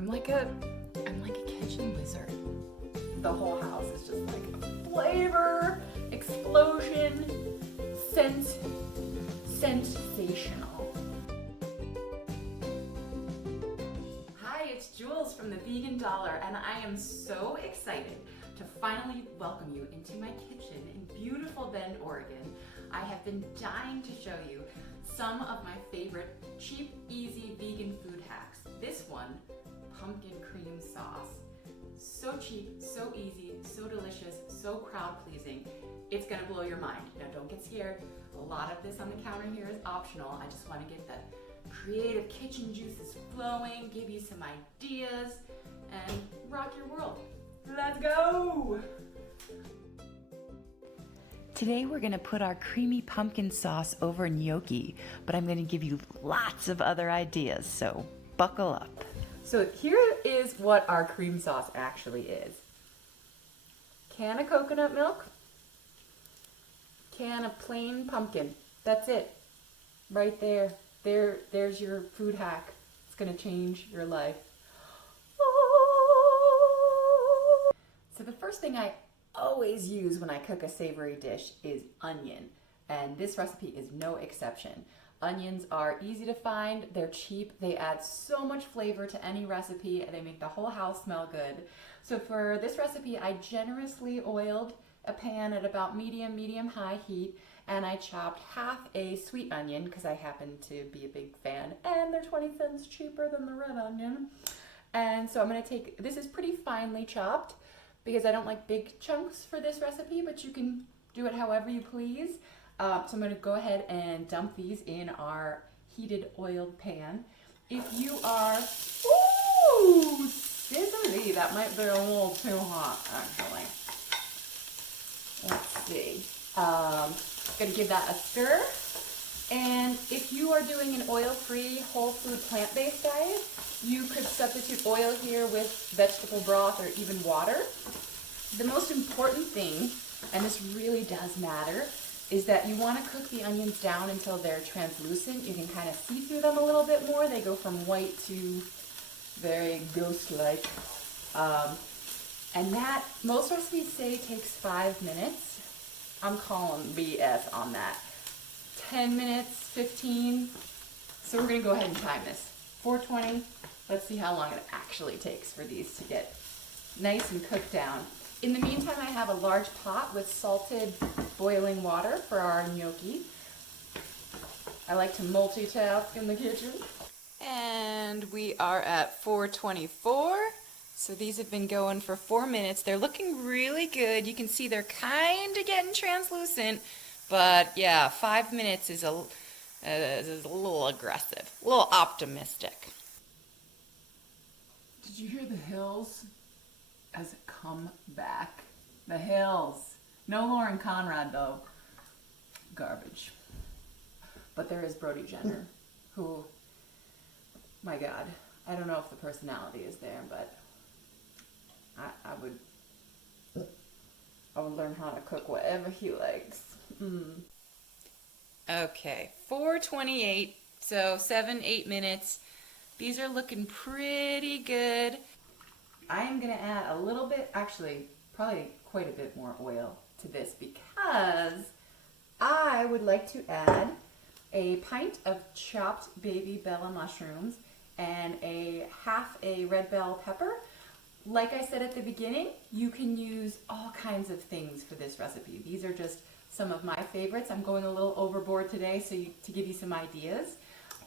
I'm like a kitchen wizard. The whole house is just like a flavor, explosion, sensational. Hi, it's Jules from the Vegan Dollar, and I am so excited to finally welcome you into my kitchen in beautiful Bend, Oregon. I have been dying to show you some of my favorite cheap, easy vegan food hacks. This one, pumpkin cream sauce. So cheap, so easy, so delicious, so crowd pleasing. It's gonna blow your mind. Now don't get scared. A lot of this on the counter here is optional. I just wanna get the creative kitchen juices flowing, give you some ideas, and rock your world. Let's go! Today we're gonna put our creamy pumpkin sauce over gnocchi, but I'm gonna give you lots of other ideas, so buckle up. So here is what our cream sauce actually is. Can of coconut milk, can of plain pumpkin. That's it. Right there. There's your food hack. It's gonna change your life. So the first thing I always use when I cook a savory dish is onion, and this recipe is no exception. Onions are easy to find, they're cheap, they add so much flavor to any recipe, and they make the whole house smell good. So for this recipe, I generously oiled a pan at about medium-high heat, and I chopped half a sweet onion, because I happen to be a big fan, and they're 20 cents cheaper than the red onion. And so I'm gonna take, this is pretty finely chopped, because I don't like big chunks for this recipe, but you can do it however you please. So I'm going to go ahead and dump these in our heated oiled pan. If you are, ooh, sizzly, that might be a little too hot actually. Let's see. Going to give that a stir. And if you are doing an oil-free, whole food, plant-based diet, you could substitute oil here with vegetable broth or even water. The most important thing, and this really does matter, is that you want to cook the onions down until they're translucent. You can kind of see through them a little bit more. They go from white to very ghost-like. And that, most recipes say takes 5 minutes. I'm calling BS on that. 10 minutes, 15. So we're going to go ahead and time this. 420. Let's see how long it actually takes for these to get nice and cooked down. In the meantime, I have a large pot with salted boiling water for our gnocchi. I like to multitask in the kitchen. And we are at 424. So these have been going for 4 minutes. They're looking really good. You can see they're kind of getting translucent, but yeah, 5 minutes is a little aggressive, a little optimistic. Did you hear the hills as it come back? The hills. No Lauren Conrad though. Garbage. But there is Brody Jenner, who, my God, I don't know if the personality is there, but I would learn how to cook whatever he likes. Okay, 4:28, so 7-8 minutes. These are looking pretty good. I am gonna add a little bit, actually, probably quite a bit more oil to this because I would like to add a pint of chopped baby bella mushrooms and half a red bell pepper. Like I said at the beginning, you can use all kinds of things for this recipe. These are just some of my favorites. I'm going a little overboard today to give you some ideas.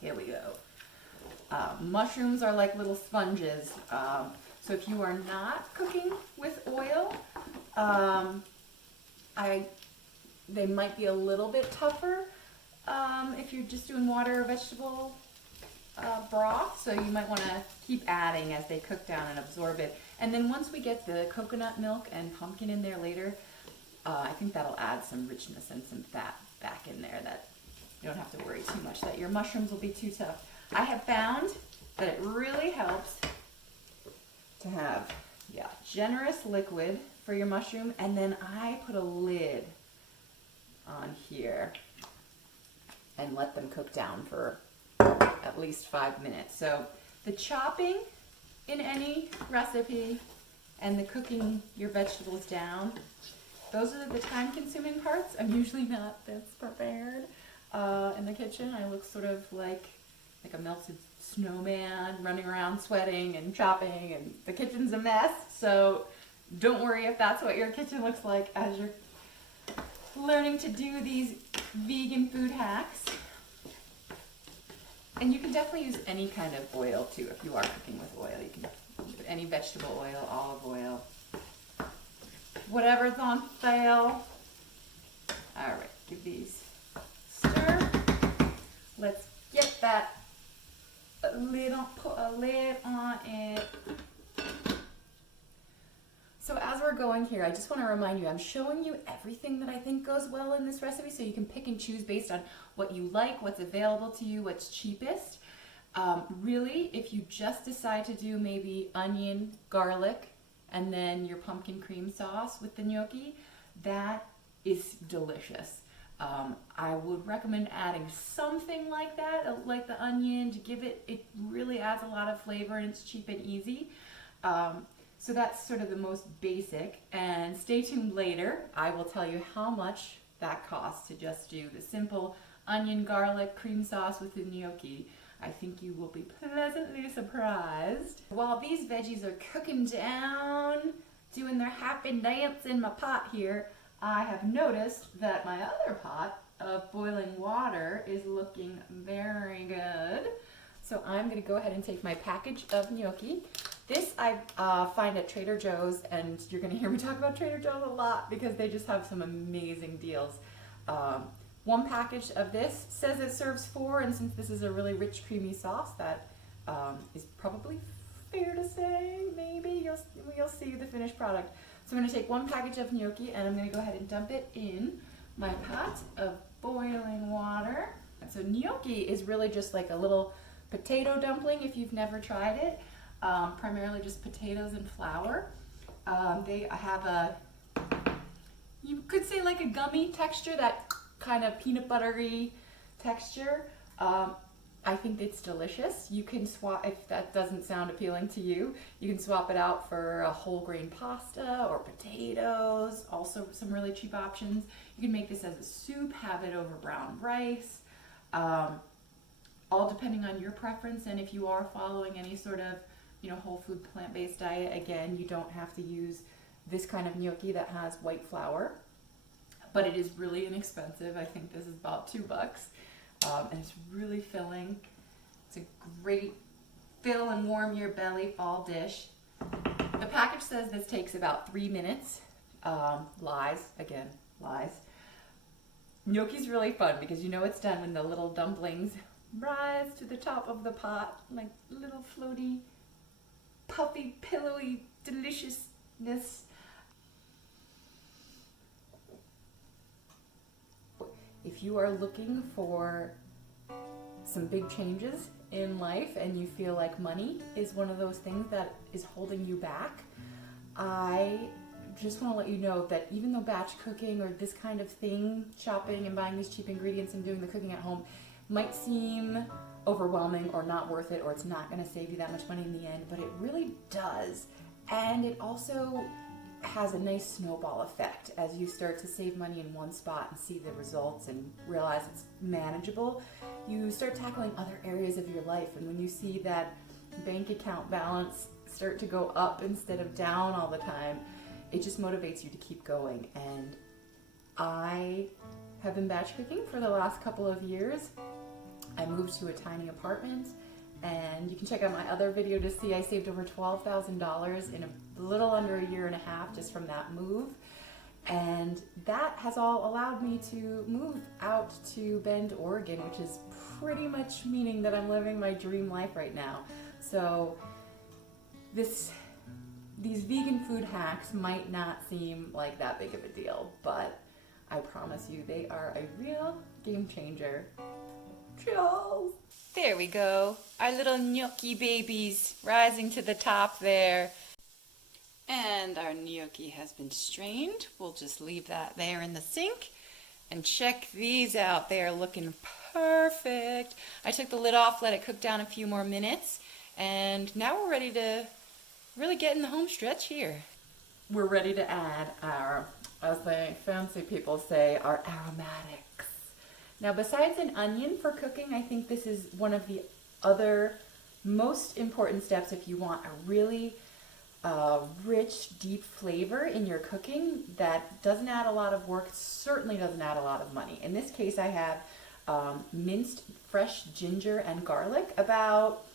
Here we go. Mushrooms are like little sponges. So if you are not cooking with oil, they might be a little bit tougher if you're just doing water or vegetable broth. So you might want to keep adding as they cook down and absorb it. And then once we get the coconut milk and pumpkin in there later, I think that'll add some richness and some fat back in there that you don't have to worry too much that your mushrooms will be too tough. I have found that it really helps to have, generous liquid for your mushroom, and then I put a lid on here and let them cook down for at least 5 minutes. So the chopping in any recipe and the cooking your vegetables down, those are the time-consuming parts. I'm usually not this prepared in the kitchen. I look sort of like a melted snowman running around sweating and chopping, and the kitchen's a mess. So don't worry if that's what your kitchen looks like as you're learning to do these vegan food hacks. And you can definitely use any kind of oil too if you are cooking with oil. You can use any vegetable oil, olive oil, whatever's on sale. All right, give these a stir. Let's get that lid on, put a lid on it. So as we're going here, I just want to remind you, I'm showing you everything that I think goes well in this recipe so you can pick and choose based on what you like, what's available to you, what's cheapest. Really, if you just decide to do maybe onion, garlic, and then your pumpkin cream sauce with the gnocchi, that is delicious. I would recommend adding something like that, like the onion, to give it really adds a lot of flavor and it's cheap and easy. So that's sort of the most basic, and stay tuned later. I will tell you how much that costs to just do the simple onion, garlic, cream sauce with the gnocchi. I think you will be pleasantly surprised. While these veggies are cooking down, doing their happy dance in my pot here, I have noticed that my other pot of boiling water is looking very good. So I'm gonna go ahead and take my package of gnocchi. This I find at Trader Joe's, and you're going to hear me talk about Trader Joe's a lot because they just have some amazing deals. One package of this says it serves 4, and since this is a really rich, creamy sauce, that is probably fair to say. Maybe you'll see the finished product. So I'm going to take one package of gnocchi, and I'm going to go ahead and dump it in my pot of boiling water. So gnocchi is really just like a little potato dumpling if you've never tried it. Primarily just potatoes and flour. They have you could say like a gummy texture, that kind of peanut buttery texture. I think it's delicious. You can swap, if that doesn't sound appealing to you, you can swap it out for a whole grain pasta or potatoes, also some really cheap options. You can make this as a soup, have it over brown rice, all depending on your preference. And if you are following any sort of whole food plant-based diet, again, you don't have to use this kind of gnocchi that has white flour, but it is really inexpensive. I think this is about $2, and it's really filling. It's a great fill and warm your belly fall dish. The package says this takes about 3 minutes. Lies, again, lies. Gnocchi's really fun because it's done when the little dumplings rise to the top of the pot like little floaty, puffy, pillowy deliciousness. If you are looking for some big changes in life and you feel like money is one of those things that is holding you back, I just want to let you know that even though batch cooking or this kind of thing, shopping and buying these cheap ingredients and doing the cooking at home, might seem overwhelming or not worth it, or it's not going to save you that much money in the end, but it really does. And it also has a nice snowball effect as you start to save money in one spot and see the results and realize it's manageable. You start tackling other areas of your life, and when you see that bank account balance start to go up instead of down all the time, it just motivates you to keep going. And I have been batch cooking for the last couple of years. I moved to a tiny apartment, and you can check out my other video to see I saved over $12,000 in a little under a year and a half just from that move. And that has all allowed me to move out to Bend, Oregon, which is pretty much meaning that I'm living my dream life right now. So these vegan food hacks might not seem like that big of a deal, but I promise you they are a real game changer. Cheers! There we go. Our little gnocchi babies rising to the top there. And our gnocchi has been strained. We'll just leave that there in the sink. And check these out. They are looking perfect. I took the lid off, let it cook down a few more minutes. And now we're ready to really get in the home stretch here. We're ready to add our, as the fancy people say, our aromatics. Now, besides an onion for cooking, I think this is one of the other most important steps if you want a really rich, deep flavor in your cooking that doesn't add a lot of work, certainly doesn't add a lot of money. In this case, I have minced fresh ginger and garlic, about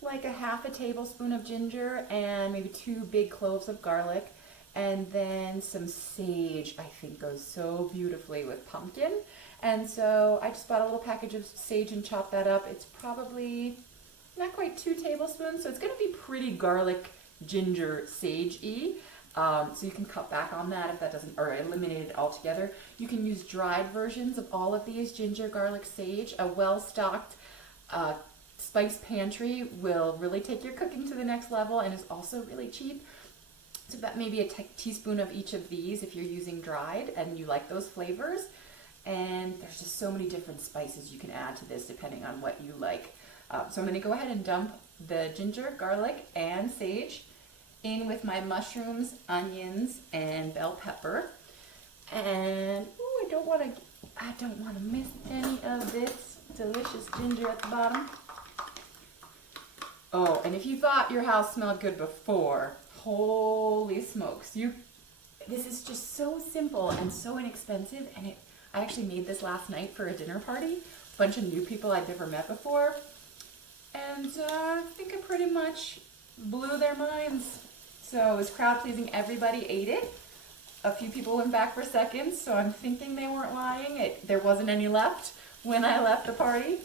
like a half a tablespoon of ginger and maybe 2 big cloves of garlic, and then some sage. I think goes so beautifully with pumpkin. And so I just bought a little package of sage and chopped that up. It's probably not quite 2 tablespoons, so it's going to be pretty garlic, ginger, sage-y. So you can cut back on that if that doesn't, or eliminate it altogether. You can use dried versions of all of these: ginger, garlic, sage. A well-stocked spice pantry will really take your cooking to the next level and is also really cheap. So about maybe a teaspoon of each of these if you're using dried and you like those flavors. And there's just so many different spices you can add to this depending on what you like. So I'm going to go ahead and dump the ginger, garlic, and sage in with my mushrooms, onions, and bell pepper. And ooh, I don't want to miss any of this delicious ginger at the bottom. Oh, and if you thought your house smelled good before, holy smokes! This is just so simple and so inexpensive. And I actually made this last night for a dinner party. A bunch of new people I'd never met before. And I think I pretty much blew their minds. So it was crowd pleasing. Everybody ate it. A few people went back for seconds, so I'm thinking they weren't lying. There wasn't any left when I left the party.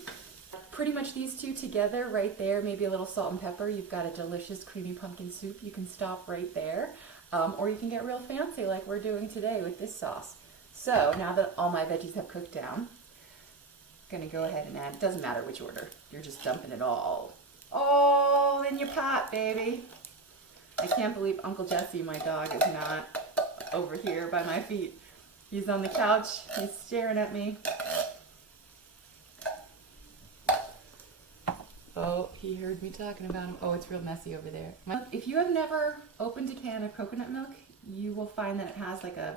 Pretty much these two together right there, maybe a little salt and pepper. You've got a delicious creamy pumpkin soup. You can stop right there. Or you can get real fancy like we're doing today with this sauce. So now that all my veggies have cooked down, I'm going to go ahead and add, it doesn't matter which order, you're just dumping it all in your pot, baby. I can't believe Uncle Jesse, my dog, is not over here by my feet. He's on the couch, he's staring at me. Oh, he heard me talking about him. Oh, it's real messy over there. If you have never opened a can of coconut milk, you will find that it has like a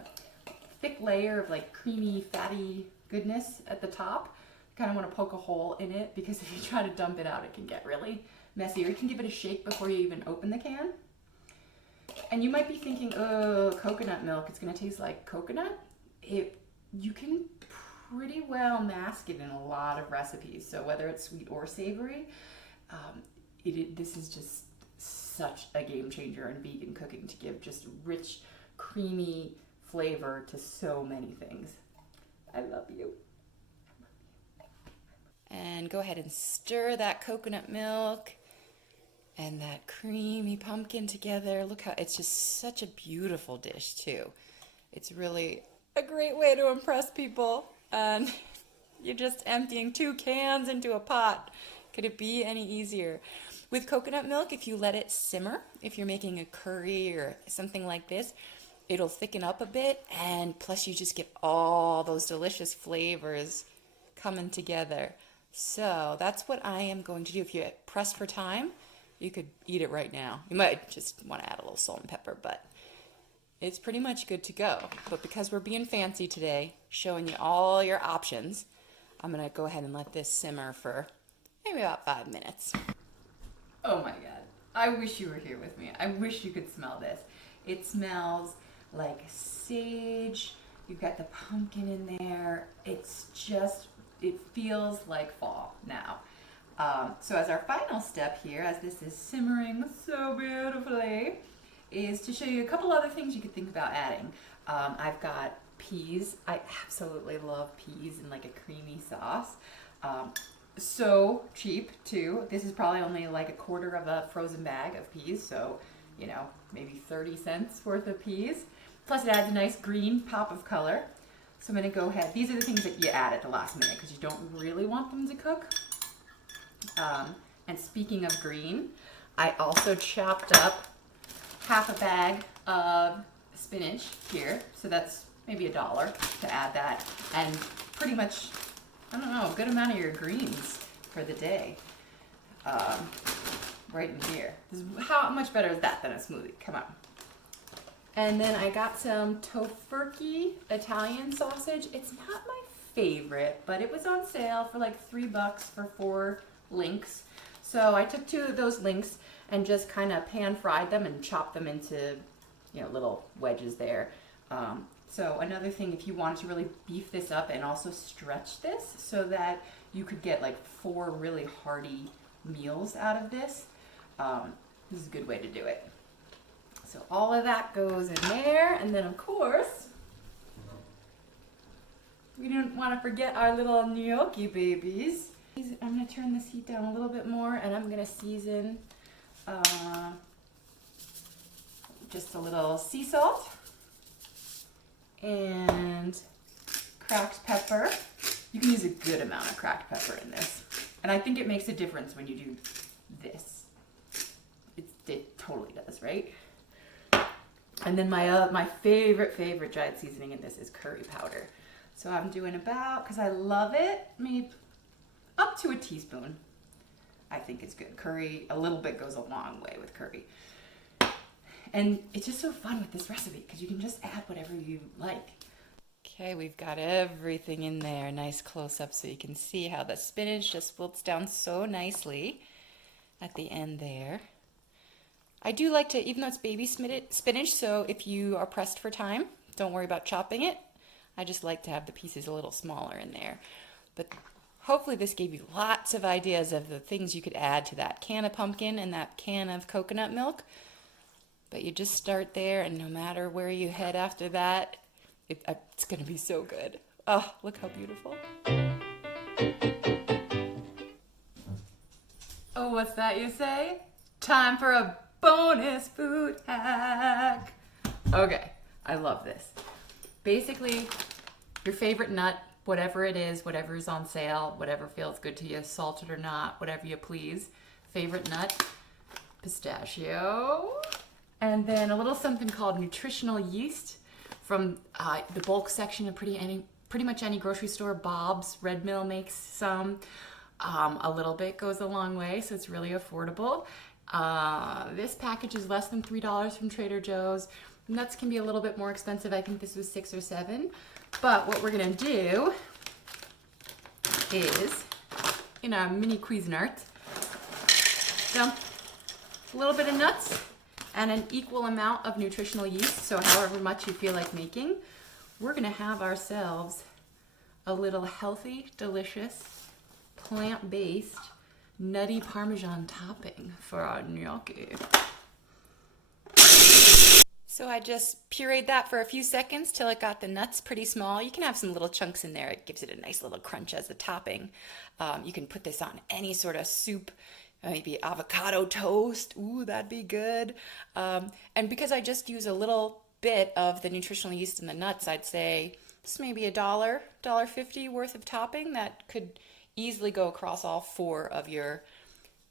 thick layer of like creamy, fatty goodness at the top. You kind of want to poke a hole in it because if you try to dump it out, it can get really messy. Or you can give it a shake before you even open the can. And you might be thinking, oh, coconut milk, it's going to taste like coconut. You can pretty well mask it in a lot of recipes. So whether it's sweet or savory, this is just such a game changer in vegan cooking to give just rich, creamy flavor to so many things. I love you. And go ahead and stir that coconut milk and that creamy pumpkin together. Look how it's just such a beautiful dish too. It's really a great way to impress people. And you're just emptying 2 cans into a pot. Could it be any easier? With coconut milk, if you let it simmer, if you're making a curry or something like this, it'll thicken up a bit, and plus you just get all those delicious flavors coming together. So that's what I am going to do. If you're pressed for time, you could eat it right now. You might just want to add a little salt and pepper, but it's pretty much good to go. But because we're being fancy today, showing you all your options, I'm going to go ahead and let this simmer for maybe about 5 minutes. Oh my God. I wish you were here with me. I wish you could smell this. It smells like sage. You've got the pumpkin in there. It's just, it feels like fall now. So as our final step here, as this is simmering so beautifully, is to show you a couple other things you could think about adding. I've got peas. I absolutely love peas in like a creamy sauce. So cheap too. This is probably only like a quarter of a frozen bag of peas, so you know, maybe 30 cents worth of peas. Plus it adds a nice green pop of color. So I'm going to go ahead. These are the things that you add at the last minute because you don't really want them to cook. And speaking of green, I also chopped up half a bag of spinach here. So that's maybe $1 to add that. And pretty much, I don't know, a good amount of your greens for the day. right in here. How much better is that than a smoothie? Come on. And then I got some tofurkey Italian sausage. It's not my favorite, but it was on sale for like $3 for 4 links. So I took 2 of those links and just kind of pan fried them and chopped them into, little wedges there. So another thing, if you wanted to really beef this up and also stretch this so that you could get like 4 really hearty meals out of this, this is a good way to do it. So all of that goes in there, and then of course, we don't want to forget our little gnocchi babies. I'm going to turn this heat down a little bit more, and I'm going to season just a little sea salt and cracked pepper. You can use a good amount of cracked pepper in this, and I think it makes a difference when you do this. It totally does, right? And then my favorite dried seasoning in this is curry powder. So I'm doing about, because I love it, maybe up to a teaspoon. I think it's good. Curry, a little bit goes a long way with curry. And it's just so fun with this recipe because you can just add whatever you like. Okay, we've got everything in there. Nice close up so you can see how the spinach just wilts down so nicely at the end there. I do like to, even though it's baby spinach, so if you are pressed for time, don't worry about chopping it. I just like to have the pieces a little smaller in there. But hopefully this gave you lots of ideas of the things you could add to that can of pumpkin and that can of coconut milk. But you just start there, and no matter where you head after that, it's going to be so good. Oh, look how beautiful. Oh, what's that you say? Time for a bonus food hack. Okay, I love this. Basically, your favorite nut, whatever it is, whatever is on sale, whatever feels good to you, salted or not, whatever you please. Favorite nut, pistachio. And then a little something called nutritional yeast from the bulk section of pretty much any grocery store. Bob's Red Mill makes some. A little bit goes a long way, so it's really affordable. This package is less than $3 from Trader Joe's. Nuts can be a little bit more expensive. I think this was $6 or $7. But what we're gonna do is, in our mini Cuisinart, dump a little bit of nuts and an equal amount of nutritional yeast, so however much you feel like making. We're gonna have ourselves a little healthy, delicious, plant-based, nutty Parmesan topping for our gnocchi. So I just pureed that for a few seconds till it got the nuts pretty small. You can have some little chunks in there. It gives it a nice little crunch as a topping. You can put this on any sort of soup, maybe avocado toast. Ooh, that'd be good. And because I just use a little bit of the nutritional yeast in the nuts, I'd say this may be $1.50 worth of topping that could easily go across all 4 of your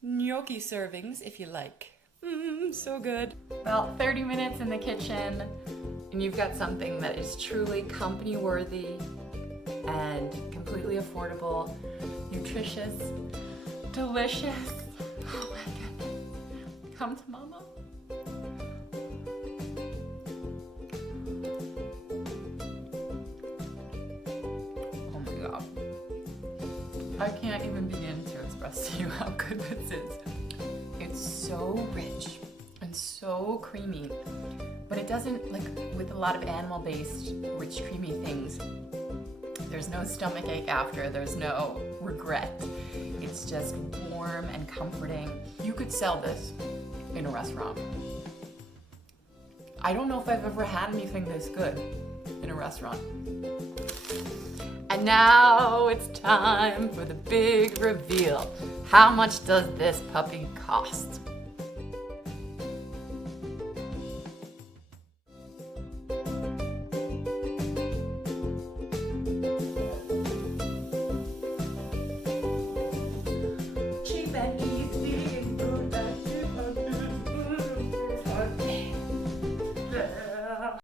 gnocchi servings if you like. So good. About 30 minutes in the kitchen and you've got something that is truly company worthy and completely affordable, nutritious, delicious. Oh my goodness. Come to mama. Oh my God. I can't even begin to express to you how good this is. It's so rich and so creamy, but it doesn't, like with a lot of animal-based rich creamy things, there's no stomach ache after, there's no regret. It's just warm and comforting. You could sell this in a restaurant. I don't know if I've ever had anything this good in a restaurant. And now it's time for the big reveal. How much does this puppy cost?